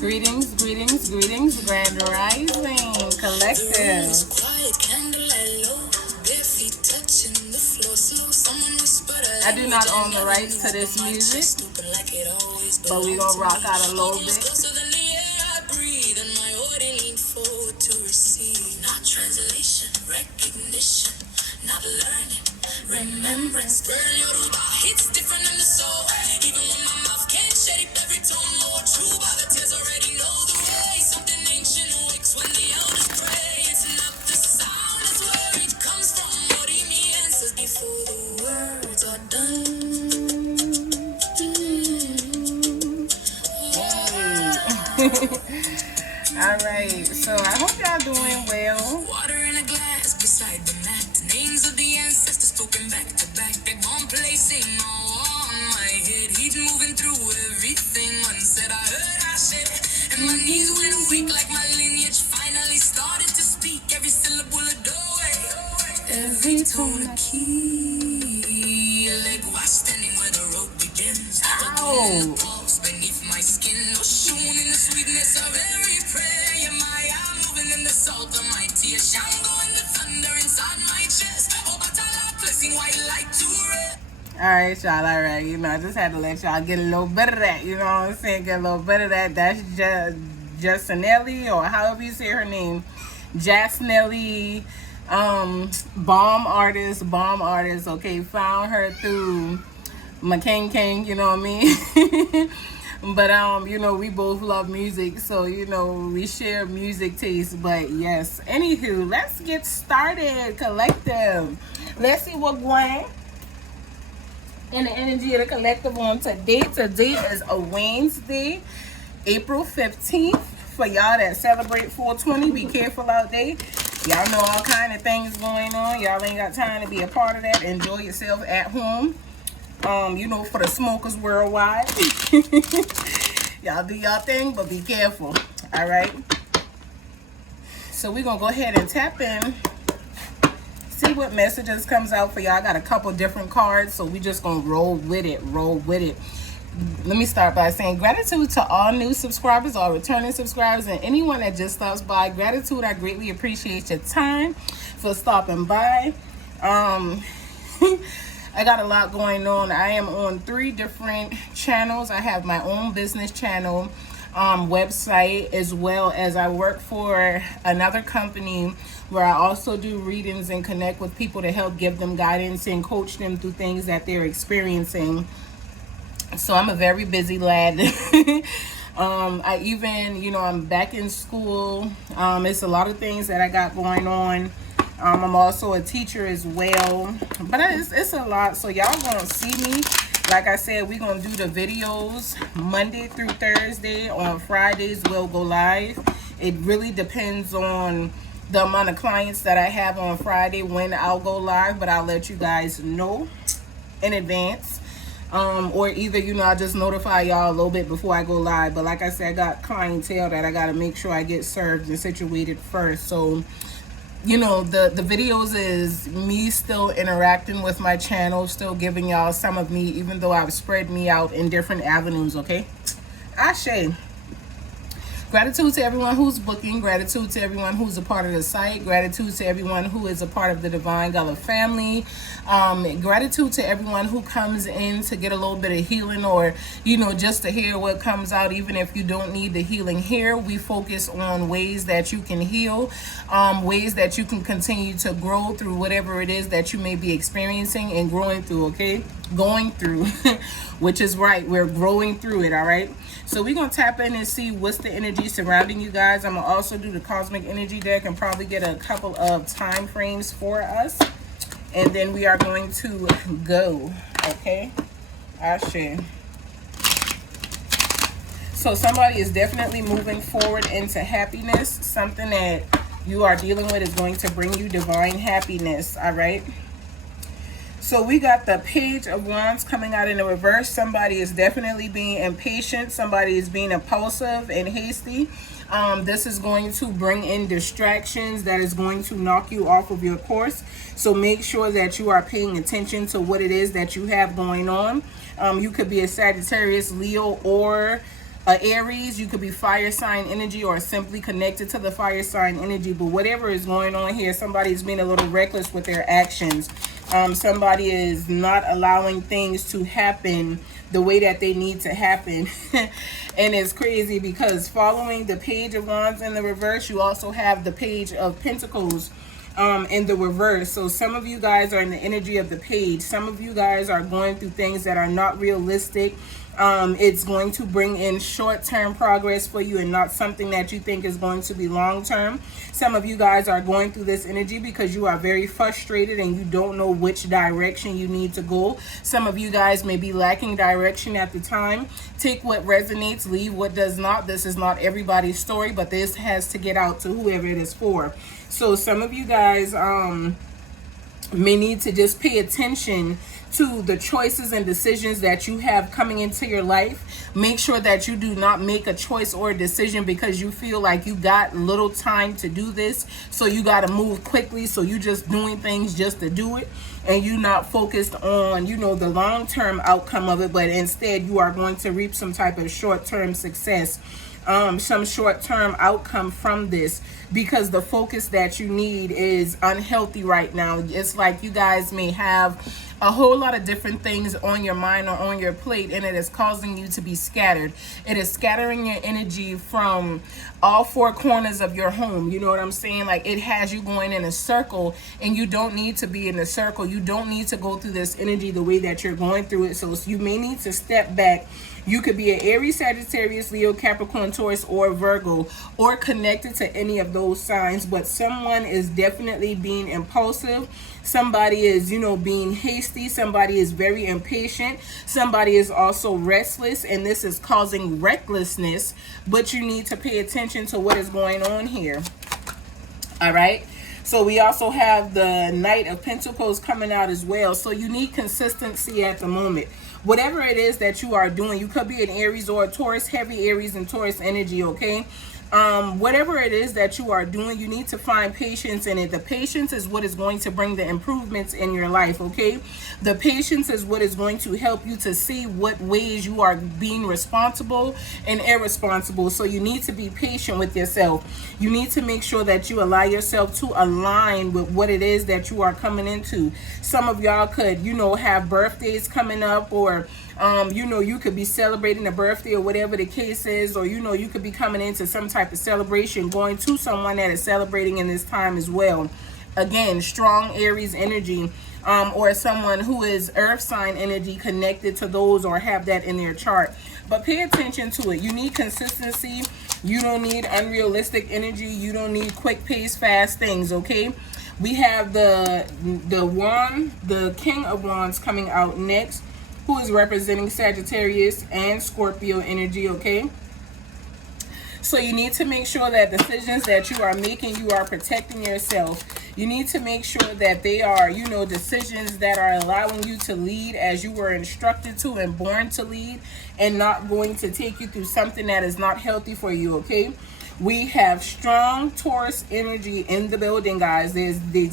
Greetings, greetings, greetings, Grand Rising Collective. I do not own the rights to this music, but we gonna rock out a little bit. Not translation, recognition, not learning, remembrance. Burn your hits different in the soul. Even when my mouth can't shape every tone more true by the tears already know the way. Something ancient wakes when the elders pray. It's not the sound, it's where it comes from. What he answers before the words are done. All right, so I hope y'all doing well. Water in a glass beside the mat. Names of the ancestors spoken back to back. They're gone placing all on my head. He's moving through everything unsaid. I heard I said, and my knees went weak like my lineage finally started to speak. Every syllable a doorway, every tone a key. A leg was standing where the road begins. Ow! Beneath my skin, no shoon in the sweetness of every prayer. I'm moving in the salt of my tears. Shango in the thunder inside my chest. Oh, but I placing white light to red. All right, y'all. All right, I just had to let y'all get a little bit of that. You know what I'm saying? Get a little bit of that. That's Jasnelli, or however you say her name, Jasnelli, bomb artist. Okay, found her through McCain, you know what I mean? But we both love music, so we share music taste. But yes, anywho, let's get started, collective. Let's see what's going in the energy of the collective on today. Today is a Wednesday, April 15th. For y'all that celebrate 420, be careful out there. Y'all know all kind of things going on. Y'all ain't got time to be a part of that. Enjoy yourself at home. For the smokers worldwide. Y'all do y'all thing, but be careful. All right. So we're going to go ahead and tap in. See what messages comes out for y'all. I got a couple different cards, so we just going to roll with it. Let me start by saying gratitude to all new subscribers, all returning subscribers, and anyone that just stops by. Gratitude. I greatly appreciate your time for stopping by. I got a lot going on. I am on 3 different channels. I have my own business channel, website, as well as I work for another company where I also do readings and connect with people to help give them guidance and coach them through things that they're experiencing. So I'm a very busy lad. I even, I'm back in school. It's a lot of things that I got going on. I'm also a teacher as well, but it's a lot. So y'all gonna see me. Like I said, we're gonna do the videos Monday through Thursday. On Fridays we'll go live. It really depends on the amount of clients that I have on Friday when I'll go live, but I'll let you guys know in advance. Or either, I'll just notify y'all a little bit before I go live. But like I said, I got clientele that I gotta make sure I get served and situated first. So the videos is me still interacting with my channel, still giving y'all some of me, even though I've spread me out in different avenues. Okay, Ashe. Gratitude to everyone who's booking. Gratitude to everyone who's a part of the site. Gratitude to everyone who is a part of the Divine Gala family. Gratitude to everyone who comes in to get a little bit of healing, or, just to hear what comes out. Even if you don't need the healing here, we focus on ways that you can heal, ways that you can continue to grow through whatever it is that you may be experiencing and growing through, okay? Going through, which is right. We're growing through it, all right? So we're going to tap in and see what's the energy surrounding you guys. I'm going to also do the cosmic energy deck and probably get a couple of time frames for us. And then we are going to go. Okay? Ashe. So somebody is definitely moving forward into happiness. Something that you are dealing with is going to bring you divine happiness. All right? So we got the Page of Wands coming out in the reverse. Somebody is definitely being impatient. Somebody is being impulsive and hasty. This is going to bring in distractions that is going to knock you off of your course. So make sure that you are paying attention to what it is that you have going on. You could be a Sagittarius, Leo, or Aries, you could be fire sign energy or simply connected to the fire sign energy. But whatever is going on here, somebody's being a little reckless with their actions. Somebody is not allowing things to happen the way that they need to happen. And it's crazy because following the Page of Wands in the reverse, you also have the Page of Pentacles in the reverse. So some of you guys are in the energy of the Page. Some of you guys are going through things that are not realistic. It's going to bring in short-term progress for you and not something that you think is going to be long-term. Some of you guys are going through this energy because you are very frustrated and you don't know which direction you need to go. Some of you guys may be lacking direction at the time. Take what resonates, leave what does not. This is not everybody's story, but this has to get out to whoever it is for. So some of you guys may need to just pay attention to the choices and decisions that you have coming into your life. Make sure that you do not make a choice or a decision because you feel like you got little time to do this, so you got to move quickly, so you just doing things just to do it, and you not focused on, you know, the long-term outcome of it, but instead you are going to reap some type of short-term success, some short-term outcome from this, because the focus that you need is unhealthy right now. It's like you guys may have a whole lot of different things on your mind or on your plate, and it is causing you to be scattered. It is scattering your energy from all four corners of your home. You know what I'm saying? Like, it has you going in a circle, and you don't need to be in a circle. You don't need to go through this energy the way that you're going through it. So you may need to step back. You could be an Aries, Sagittarius, Leo, Capricorn, Taurus, or Virgo, or connected to any of those signs, but someone is definitely being impulsive. Somebody is, you know, being hasty. Somebody is very impatient. Somebody is also restless, and this is causing recklessness, but you need to pay attention to what is going on here. All right. So we also have the Knight of Pentacles coming out as well. So you need consistency at the moment. Whatever it is that you are doing, you could be an Aries or a Taurus, heavy Aries and Taurus energy, okay? Whatever it is that you are doing, you need to find patience in it. The patience is what is going to bring the improvements in your life, okay? The patience is what is going to help you to see what ways you are being responsible and irresponsible. So you need to be patient with yourself. You need to make sure that you allow yourself to align with what it is that you are coming into. Some of y'all could, you know, have birthdays coming up, or you know, you could be celebrating a birthday or whatever the case is, or, you know, you could be coming into some type of celebration, going to someone that is celebrating in this time as well. Again, strong Aries energy, or someone who is earth sign energy connected to those or have that in their chart. But pay attention to it. You need consistency. You don't need unrealistic energy. You don't need quick pace, fast things, okay? We have the wand, the King of Wands coming out next, who is representing Sagittarius and Scorpio energy, okay? So you need to make sure that decisions that you are making, you are protecting yourself. You need to make sure that they are, you know, decisions that are allowing you to lead as you were instructed to and born to lead, and not going to take you through something that is not healthy for you, okay? We have strong Taurus energy in the building, guys.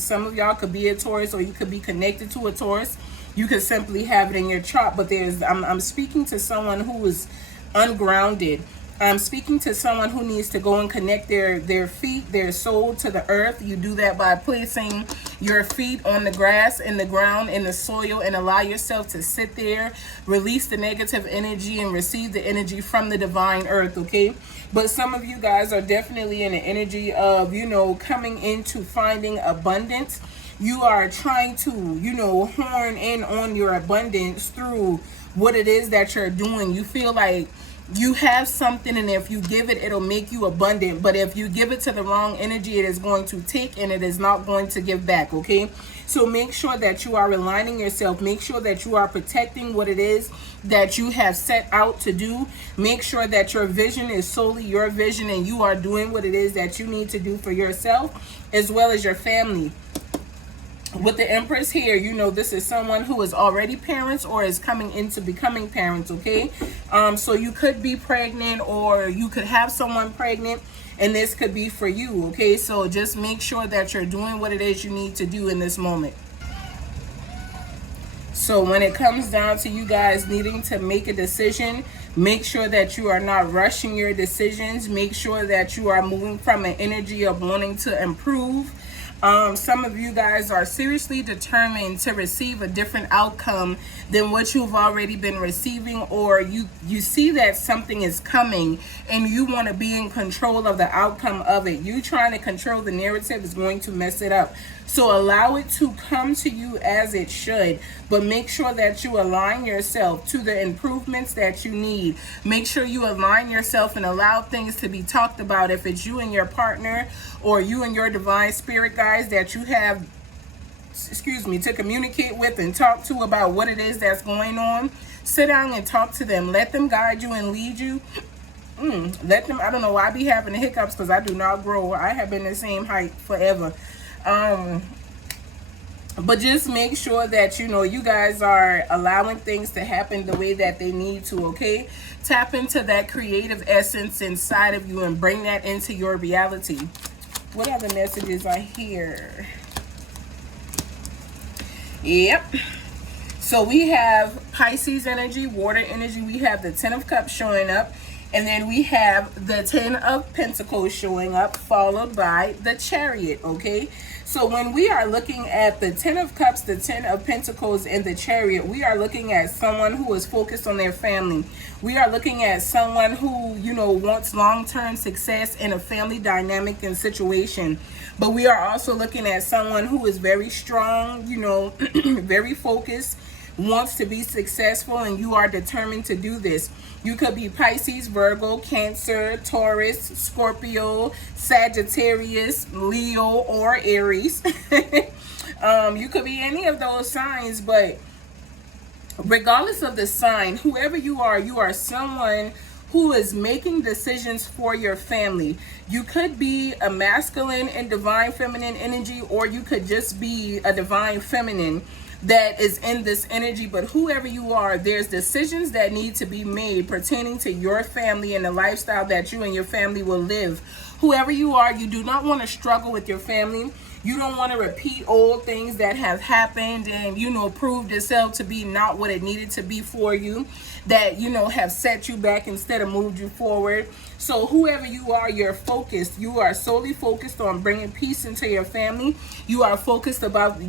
Some of y'all could be a Taurus, or you could be connected to a Taurus. You could simply have it in your chart, but I'm speaking to someone who is ungrounded. I'm speaking to someone who needs to go and connect their feet, their soul to the earth. You do that by placing your feet on the grass, in the ground, in the soil, and allow yourself to sit there, release the negative energy, and receive the energy from the divine earth, okay? But some of you guys are definitely in the energy of, you know, coming into finding abundance. You are trying to, you know, horn in on your abundance through what it is that you're doing. You feel like you have something, and if you give it, it'll make you abundant. But if you give it to the wrong energy, it is going to take, and it is not going to give back, okay? So make sure that you are aligning yourself. Make sure that you are protecting what it is that you have set out to do. Make sure that your vision is solely your vision, and you are doing what it is that you need to do for yourself as well as your family. With the Empress here, you know, this is someone who is already parents or is coming into becoming parents, okay? So you could be pregnant, or you could have someone pregnant, and this could be for you, okay? So just make sure that you're doing what it is you need to do in this moment. So when it comes down to you guys needing to make a decision, Make sure that you are not rushing your decisions. Make sure that you are moving from an energy of wanting to improve. Some of you guys are seriously determined to receive a different outcome than what you've already been receiving, or you see that something is coming and you want to be in control of the outcome of it. You trying to control the narrative is going to mess it up. So allow it to come to you as it should, but make sure that you align yourself to the improvements that you need. Make sure you align yourself and allow things to be talked about. If it's you and your partner or you and your divine spirit guides that you have, to communicate with and talk to about what it is that's going on, sit down and talk to them. Let them guide you and lead you. Let them, I don't know why I be having the hiccups, because I do not grow. I have been the same height forever. But just make sure that, you guys are allowing things to happen the way that they need to, okay? Tap into that creative essence inside of you and bring that into your reality. What other messages are here? Yep. So we have Pisces energy, water energy. We have the 10 of Cups showing up. And then we have the 10 of Pentacles showing up, followed by the Chariot, okay? So when we are looking at the 10 of Cups, the 10 of Pentacles, and the Chariot, we are looking at someone who is focused on their family. We are looking at someone who, wants long-term success in a family dynamic and situation. But we are also looking at someone who is very strong, very focused, wants to be successful, and you are determined to do this. You could be Pisces, Virgo, Cancer, Taurus, Scorpio, Sagittarius, Leo, or Aries. You could be any of those signs, but regardless of the sign, whoever you are someone who is making decisions for your family. You could be a masculine and divine feminine energy, or you could just be a divine feminine that is in this energy. But whoever you are, there's decisions that need to be made pertaining to your family and the lifestyle that you and your family will live. Whoever you are, you do not want to struggle with your family. You don't want to repeat old things that have happened and, proved itself to be not what it needed to be for you, that, have set you back instead of moved you forward. So whoever you are, you're focused. You are solely focused on bringing peace into your family. You are focused on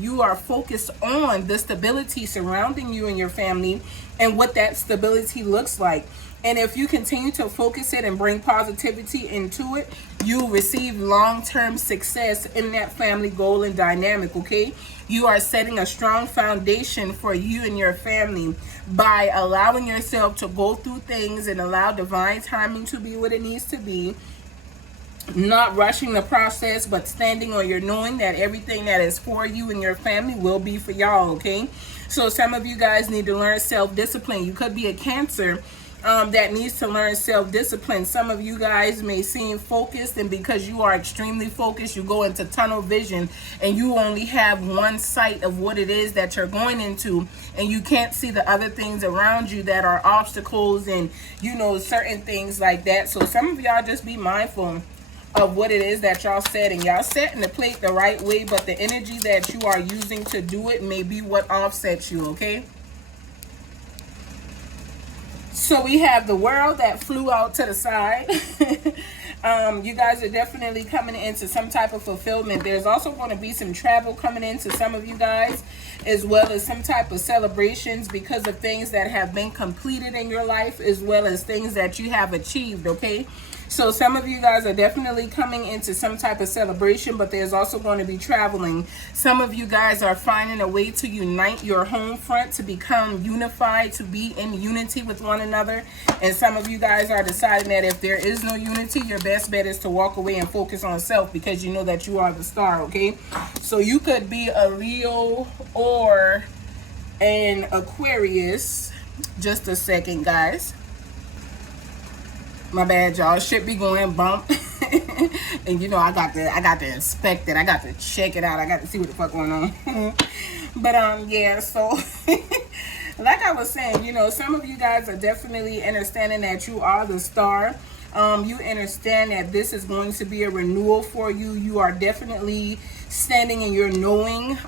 the stability surrounding you and your family and what that stability looks like. And if you continue to focus it and bring positivity into it, you'll receive long-term success in that family goal and dynamic, okay? You are setting a strong foundation for you and your family by allowing yourself to go through things and allow divine timing to be what it needs to be. Not rushing the process, but standing on your knowing that everything that is for you and your family will be for y'all, okay? So some of you guys need to learn self-discipline. You could be a Cancer that needs to learn self-discipline. Some of you guys may seem focused, and because you are extremely focused, you go into tunnel vision and you only have one sight of what it is that you're going into, and you can't see the other things around you that are obstacles and certain things like that. So some of y'all just be mindful of what it is that y'all setting. Y'all setting the plate the right way, but the energy that you are using to do it may be what offsets you, okay? So we have the World that flew out to the side. You guys are definitely coming into some type of fulfillment. There's also going to be some travel coming into some of you guys, as well as some type of celebrations because of things that have been completed in your life, as well as things that you have achieved, okay? So some of you guys are definitely coming into some type of celebration, but there's also going to be traveling. Some of you guys are finding a way to unite your home front, to become unified, to be in unity with one another. And some of you guys are deciding that if there is no unity, your best bet is to walk away and focus on self, because you know that you are the star, okay? So you could be a Leo or an Aquarius. Just a second, guys. My bad, y'all. Shit be going bump. And I got to inspect it. I got to check it out. I got to see what the fuck going on. But yeah, so like I was saying, some of you guys are definitely understanding that you are the star. You understand that this is going to be a renewal for you. You are definitely standing in your knowing.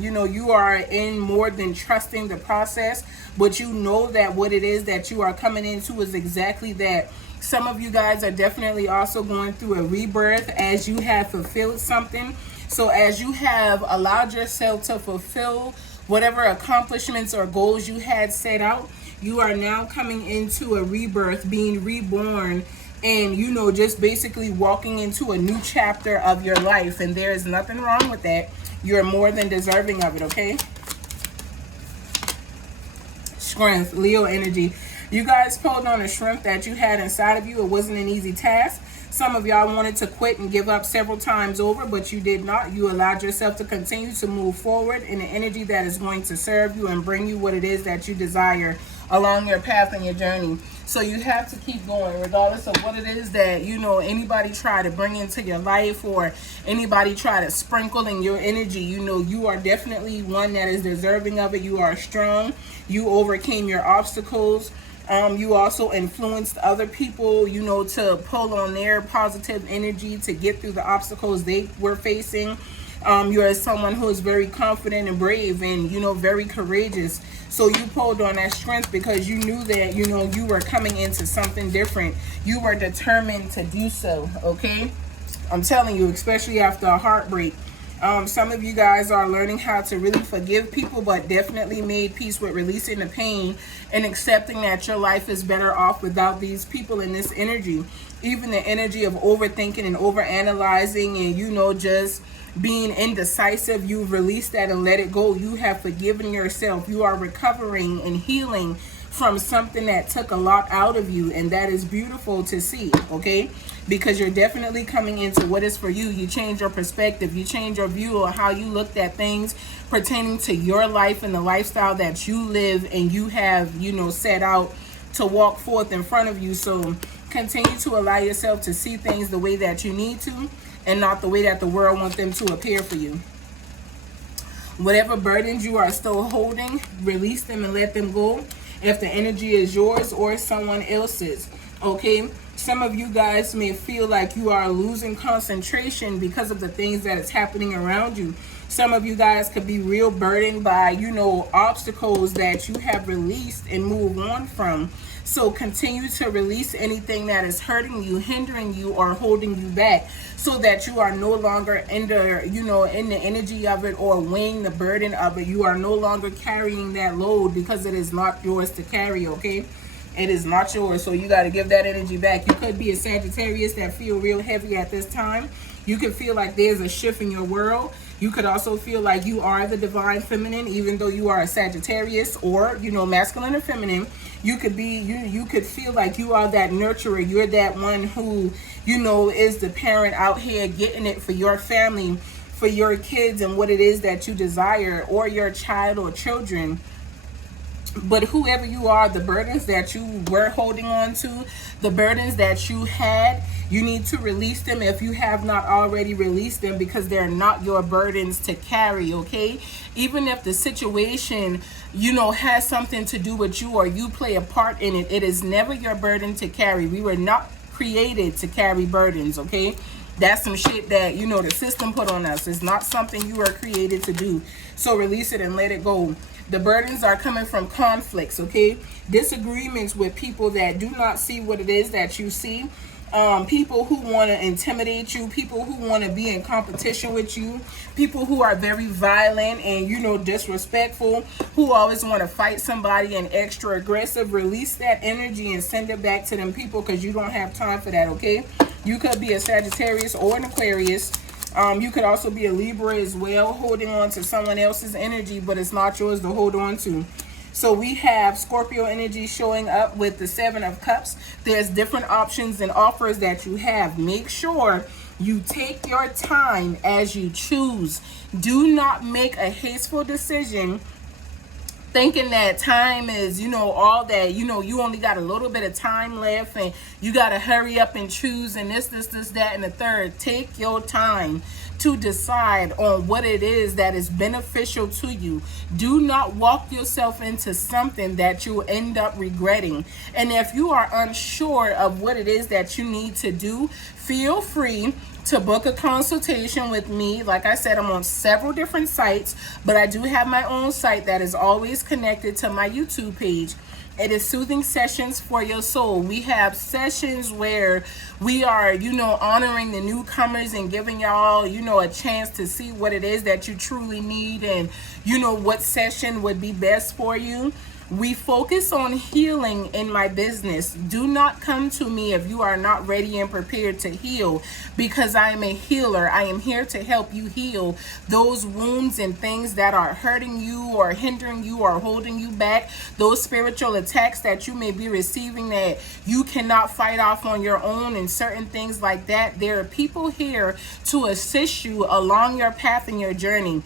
You are in more than trusting the process, but you know that what it is that you are coming into is exactly that. Some of you guys are definitely also going through a rebirth as you have fulfilled something. So as you have allowed yourself to fulfill whatever accomplishments or goals you had set out, you are now coming into a rebirth, being reborn, and just basically walking into a new chapter of your life. And there is nothing wrong with that. You're more than deserving of it, okay? Strength, Leo energy. You guys pulled on a strength that you had inside of you. It wasn't an easy task. Some of y'all wanted to quit and give up several times over, but you did not. You allowed yourself to continue to move forward in an energy that is going to serve you and bring you what it is that you desire along your path and your journey. So you have to keep going regardless of what it is that anybody try to bring into your life, or anybody try to sprinkle in your energy. You are definitely one that is deserving of it. You are strong. You overcame your obstacles. You also influenced other people, to pull on their positive energy to get through the obstacles they were facing. You are someone who is very confident and brave and, very courageous. So you pulled on that strength because you knew that, you were coming into something different. You were determined to do so, okay? I'm telling you, especially after a heartbreak. Some of you guys are learning how to really forgive people, but definitely made peace with releasing the pain and accepting that your life is better off without these people in this energy. Even the energy of overthinking and overanalyzing and, just being indecisive, you've released that and let it go. You have forgiven yourself. You are recovering and healing from something that took a lot out of you, and that is beautiful to see, okay? Because you're definitely coming into what is for you. You change your perspective. You change your view of how you looked at things pertaining to your life and the lifestyle that you live and you have, set out to walk forth in front of you. So continue to allow yourself to see things the way that you need to and not the way that the world wants them to appear for you. Whatever burdens you are still holding, release them and let them go. If the energy is yours or someone else's, okay? Some of you guys may feel like you are losing concentration because of the things that is happening around you. Some of you guys could be real burdened by, obstacles that you have released and move on from. So continue to release anything that is hurting you, hindering you, or holding you back, so that you are no longer in the energy of it or weighing the burden of it. You are no longer carrying that load because it is not yours to carry, okay? It is not yours, so you got to give that energy back. You could be a Sagittarius that feel real heavy at this time. You could feel like there's a shift in your world. You could also feel like you are the divine feminine, even though you are a Sagittarius, or, masculine or feminine. You could be, you could feel like you are that nurturer. You're that one who, is the parent out here getting it for your family, for your kids and what it is that you desire, or your child or children. But whoever you are, the burdens that you were holding on to, the burdens that you had, you need to release them if you have not already released them, because they're not your burdens to carry, okay? Even if the situation, has something to do with you or you play a part in it, it is never your burden to carry. We were not created to carry burdens, okay? That's some shit that, the system put on us. It's not something you were created to do. So release it and let it go. The burdens are coming from conflicts, okay? Disagreements with people that do not see what it is that you see. People who want to intimidate you, people who want to be in competition with you, people who are very violent and, disrespectful, who always want to fight somebody and extra aggressive. Release that energy and send it back to them people, because you don't have time for that, okay? You could be a Sagittarius or an Aquarius. You could also be a Libra as well, holding on to someone else's energy, but it's not yours to hold on to. So we have Scorpio energy showing up with the 7 of Cups. There's different options and offers that you have. Make sure you take your time as you choose. Do not make a hasteful decision thinking that time is, all that, you only got a little bit of time left and you got to hurry up and choose and this, that, and the third. Take your time to decide on what it is that is beneficial to you. Do not walk yourself into something that you'll end up regretting. And if you are unsure of what it is that you need to do, feel free to book a consultation with me. Like I said, I'm on several different sites, but I do have my own site that is always connected to my YouTube page. It is Soothing Sessions for Your Soul. We have sessions where we are, honoring the newcomers and giving y'all, a chance to see what it is that you truly need and, what session would be best for you. We focus on healing in my business. Do not come to me if you are not ready and prepared to heal, because I am a healer. I am here to help you heal those wounds and things that are hurting you or hindering you or holding you back. Those spiritual attacks that you may be receiving that you cannot fight off on your own and certain things like that. There are people here to assist you along your path and your journey.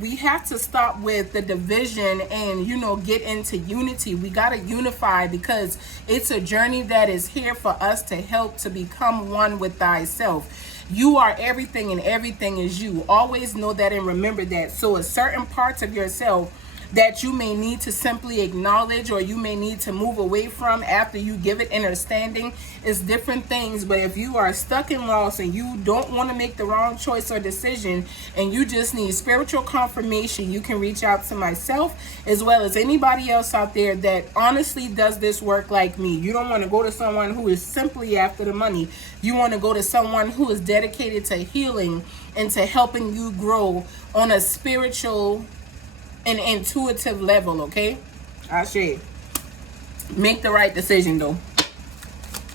We have to stop with the division and, get into unity. We got to unify because it's a journey that is here for us to help to become one with thyself. You are everything and everything is you. Always know that and remember that. So a certain parts of yourself that you may need to simply acknowledge or you may need to move away from after you give it understanding is different things. But if you are stuck in loss and you don't want to make the wrong choice or decision and you just need spiritual confirmation, you can reach out to myself as well as anybody else out there that honestly does this work like me. You don't want to go to someone who is simply after the money. You want to go to someone who is dedicated to healing and to helping you grow on a spiritual an intuitive level. Okay, I say make the right decision though.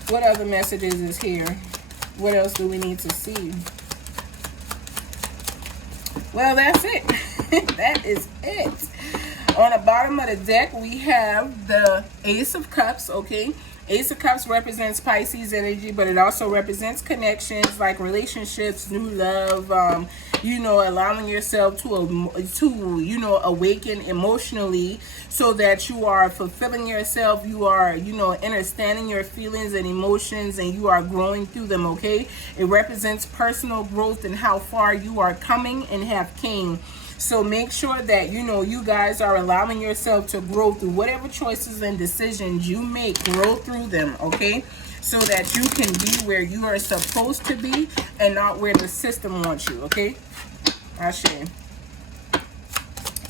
What other messages is here? What else do we need to see? Well, that's it. That is it. On the bottom of the deck we have the Ace of Cups. Okay, Ace of Cups represents Pisces energy, but it also represents connections like relationships, new love, allowing yourself to awaken emotionally so that you are fulfilling yourself. You are, understanding your feelings and emotions and you are growing through them, okay? It represents personal growth and how far you are coming and have came. So make sure that, you guys are allowing yourself to grow through whatever choices and decisions you make. Grow through them, okay? So that you can be where you are supposed to be and not where the system wants you, okay? I'll share.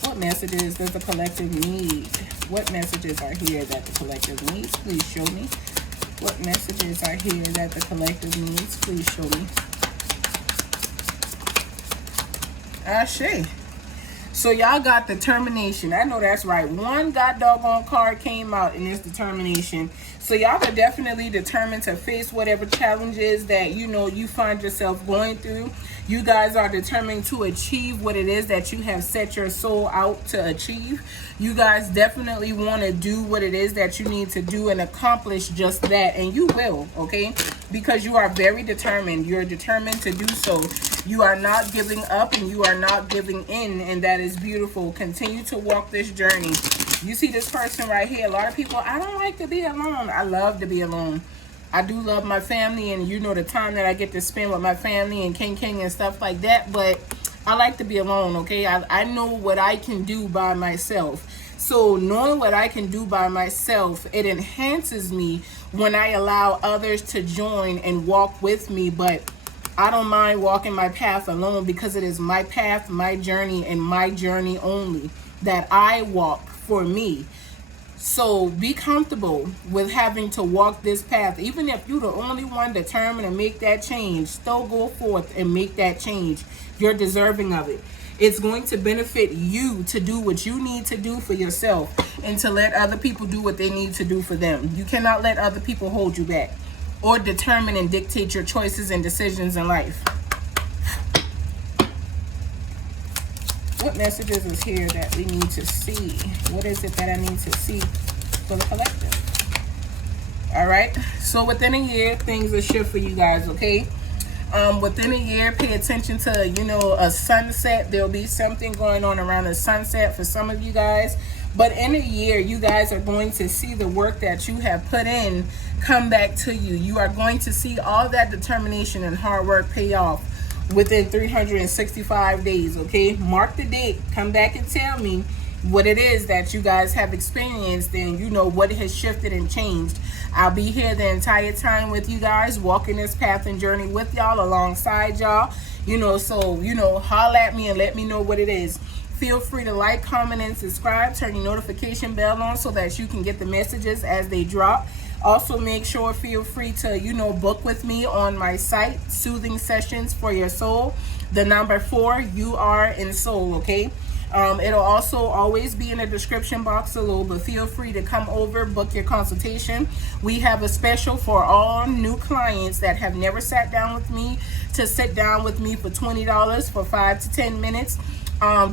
What messages does the collective need? What messages are here that the collective needs? Please show me. What messages are here that the collective needs? Please show me. I'll share. So y'all got determination. I know that's right. One god doggone card came out and it's determination. So y'all are definitely determined to face whatever challenges that you find yourself going through. You guys are determined to achieve what it is that you have set your soul out to achieve. You guys definitely want to do what it is that you need to do and accomplish just that. And you will, okay? Because you are very determined. You're determined to do so. You are not giving up and you are not giving in. And that is beautiful. Continue to walk this journey. You see this person right here. A lot of people, I don't like to be alone. I love to be alone. I do love my family and the time that I get to spend with my family and King and stuff like that. But I like to be alone, okay? I know what I can do by myself. So knowing what I can do by myself, it enhances me when I allow others to join and walk with me. But I don't mind walking my path alone because it is my path, my journey, and my journey only that I walk for me. So be comfortable with having to walk this path. Even if you're the only one determined to make that change, still go forth and make that change. You're deserving of it. It's going to benefit you to do what you need to do for yourself and to let other people do what they need to do for them. You cannot let other people hold you back or determine and dictate your choices and decisions in life. What messages is here that we need to see? What is it that I need to see for the collective? All right. So within a year, things will shift for you guys, okay? Within a year, pay attention to, you know, a sunset. There'll be something going on around a sunset for some of you guys. But in a year, you guys are going to see the work that you have put in come back to you. You are going to see all that determination and hard work pay off within 365 days, okay? Mark the date. Come back and tell me what it is that you guys have experienced and, you know, what has shifted and changed. I'll be here the entire time with you guys, walking this path and journey with y'all, alongside y'all, you know. So, you know, holla at me and let me know what it is. Feel free to like, comment, and subscribe. Turn your notification bell on so that you can get the messages as they drop. Also, make sure, feel free to, you know, book with me on my site, Soothing Sessions for Your Soul. The number 4, you are in soul, okay? It'll also always be in the description box below, but feel free to come over, book your consultation. We have a special for all new clients that have never sat down with me to sit down with me for $20 for 5 to 10 minutes.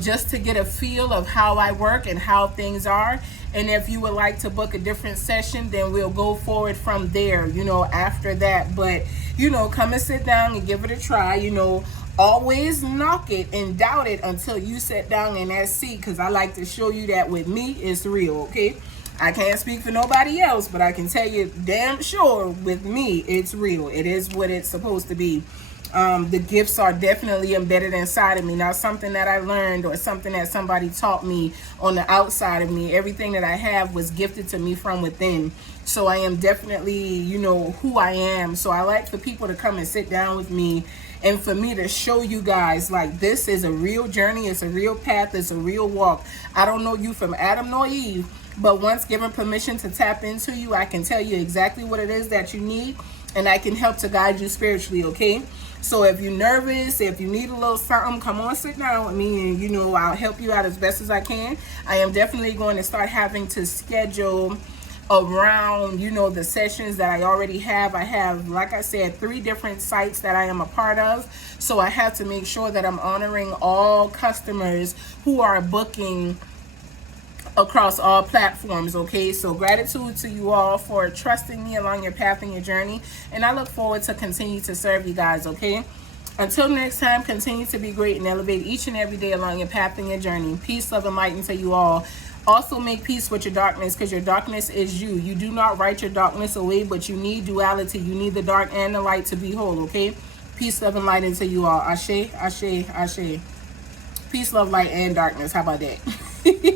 Just to get a feel of how I work and how things are. And if you would like to book a different session, then we'll go forward from there, you know, after that. But, you know, come and sit down and give it a try. You know, always knock it and doubt it until you sit down in that seat, because I like to show you that with me, it's real, okay? I can't speak for nobody else, but I can tell you damn sure with me, it's real. It is what it's supposed to be. The gifts are definitely embedded inside of me, not something that I learned or something that somebody taught me on the outside of me. Everything that I have was gifted to me from within. So I am definitely, you know, who I am. So I like for people to come and sit down with me and for me to show you guys, like, this is a real journey. It's a real path. It's a real walk. I don't know you from Adam nor Eve, but once given permission to tap into you, I can tell you exactly what it is that you need, and I can help to guide you spiritually, okay? So if you're nervous, if you need a little something, come on, sit down with me, and, you know, I'll help you out as best as I can. I am definitely going to start having to schedule around, you know, the sessions that I already have. I have, like I said, 3 different sites that I am a part of. So I have to make sure that I'm honoring all customers who are booking across all platforms, okay? So gratitude to you all for trusting me along your path and your journey, and I look forward to continue to serve you guys, okay? Until next time, continue to be great and elevate each and every day along your path and your journey. Peace, love, and light to you all. Also make peace with your darkness, because your darkness is you. You do not write your darkness away, but you need duality. You need the dark and the light to be whole, okay? Peace, love, and light to you all. Ashe, ashe, ashe. Peace, love, light, and darkness. How about that?